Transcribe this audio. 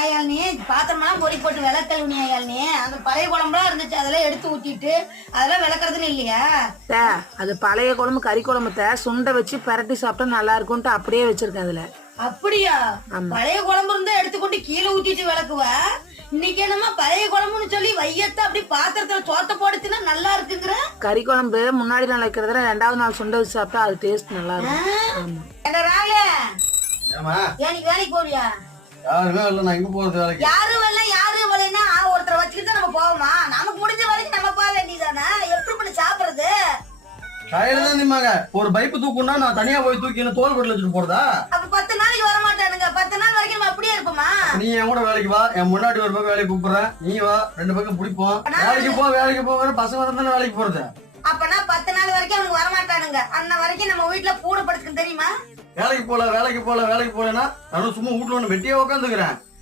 ஏயால் நீ பாத்திரமெல்லாம் பொறி போட்டு விளக்கழுவுனி ஏயால் நீ அந்த பழைய குழம்புலாம் இருந்துச்சு அதெல்லாம் எடுத்து ஊத்திட்டு அதெல்லாம் விளக்குறதுன்னு இல்லையா? அது பழைய குழம்பு கறி குழம்புத்த சுண்டை வச்சு பரட்டி சாப்பிட்டா நல்லா இருக்கும்ட்டு அப்படியே வச்சிருக்கேன் அதுல. அப்படியா? பழைய குழம்பு இருந்தா எடுத்துக்கொண்டு கீழே ஊத்திட்டு விளக்குவ. இன்னைக்கு என்னமா பழைய குழம்புன்னு சொல்லி வையத்த அப்படி பாத்திரத்துல சோத்த போடுச்சுன்னா நல்லா இருக்குங்கிற. கறி குழம்பு முன்னாடி நாள் வைக்கிறதுல 2வது நாள் சுண்டை வச்சு சாப்பிட்டா அது டேஸ்ட் நல்லா இருக்கும். என்ன ராக ஏனிக்கு வேலைக்கு போறியா? யாருமே இல்ல, நான் எங்க போறது வேலைக்கு? யாரும் இல்ல யாரும் இல்லைன்னா ஒருத்தரை வச்சுக்கிட்டு நம்ம போவோமா? நமக்கு முடிஞ்ச வரைக்கும் நம்ம போக வேண்டியதானே. எப்படி பண்ணி சாப்பிடுறது? கையில தான் நிம்மாங்க. ஒரு பைப்பு தூக்குனா நான் தனியா போய் தூக்கி தோல் கொட்டில வச்சுட்டு போறதா? அப்ப 10 நாளைக்கு வர மாட்டானுங்க. 10 நாள் வரைக்கும் நம்ம அப்படியே இருப்போமா? நீ என் கூட வேலைக்கு வா, என் முன்னாடி ஒரு பக்கம் வேலைக்கு கூப்பிடுறேன், நீ வா, 2 பக்கம் பிடிப்போம். வேலைக்கு போ பசங்க இருந்தாலும் வேலைக்கு போறது. அப்பனா 10 நாள் வரைக்கும் அவனுக்கு வர மாட்டானுங்க. அன்ன வரைக்கும் நம்ம வீட்டுல பூனை படுத்துக்கு தெரியுமா? வேலைக்கு போலன்னா நானும் சும்மா வீட்டுல ஒண்ணு வெட்டியா உட்காந்துக்கிறேன்.